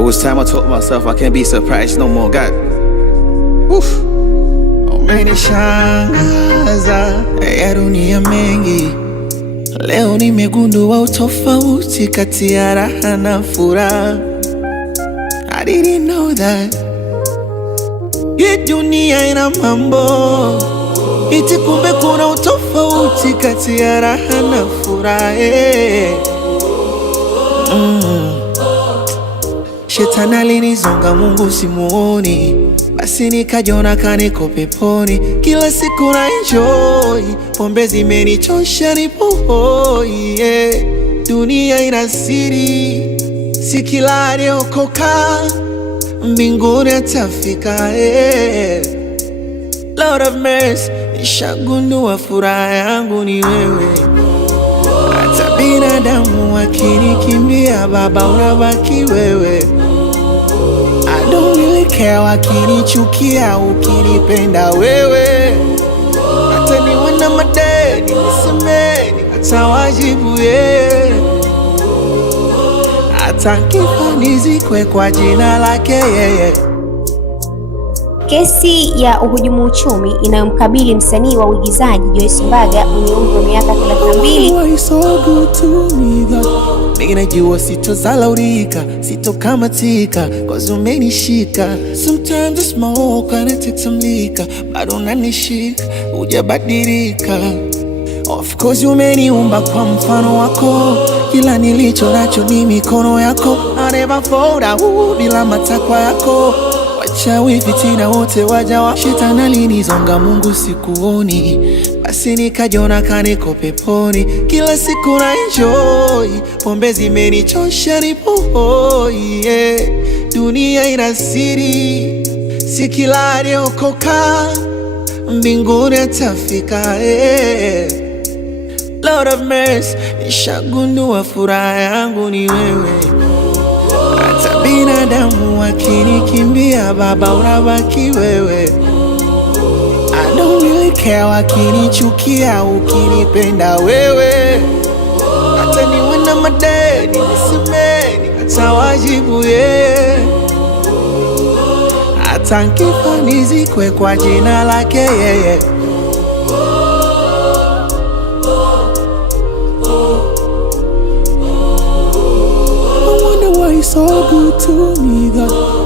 There was time I told myself I can't be surprised no more, God. Woof. Umenishangaza ya dunia mengi. Leo nimegundua utofauti kati ya raha na furaha. I didn't know that. Hii dunia ina mambo, iti kumbe kuna utofauti kati ya raha na furaha. Shetani alinizonga, Mungu simuoni, basi nikajiona kaniko peponi. Kila siku na enjoy, pombe zimenichosha nipo hoi. Dunia ina siri, si kila aliokoka mbinguni atafika. Lord of mercy, nishagundua furaha yangu ni wewe. Hata binadamu wakinikimbia, Baba unabaki wewe. I don't really care wakinichukia, ukinipenda wewe. Hata niwe na madeni nisemeni, hata wajibu hata kifa nizikwe kwa jina lake yeye. Kesi ya uhujumu uchumi inayomkabili msanii wa uigizaji Joyce Mbaga mwenye umri wa miaka 32. Ninajua sitozalaulika, sitokamatika, cause umenishika. Sometimes I smoke and I take some liquor, bado unanishika, hujabadilika. Of course umeniumba kwa mfano wako, kila nilicho nacho ni mikono yako. I never fall down bila matakwa yako. Wachawi fitina wote wajawa, shetani alinizonga, Mungu sikuoni, basi nikajiona kaniko peponi. Kila siku na enjoy, pombe zimenichosha nipo hoi. Dunia ina siri, si kila aliokoka mbinguni atafika. Lord of mercy, nishagundua furaha yangu ni wewe. Hata binadamu wakinikimbia, Baba unabaki wewe. I don't really care wakinichukia, ukinipenda wewe. Hata niwe na madeni nisemeni, hata wajibu hata nkifa nizikwe kwa jina lake yeye. So good to me, God.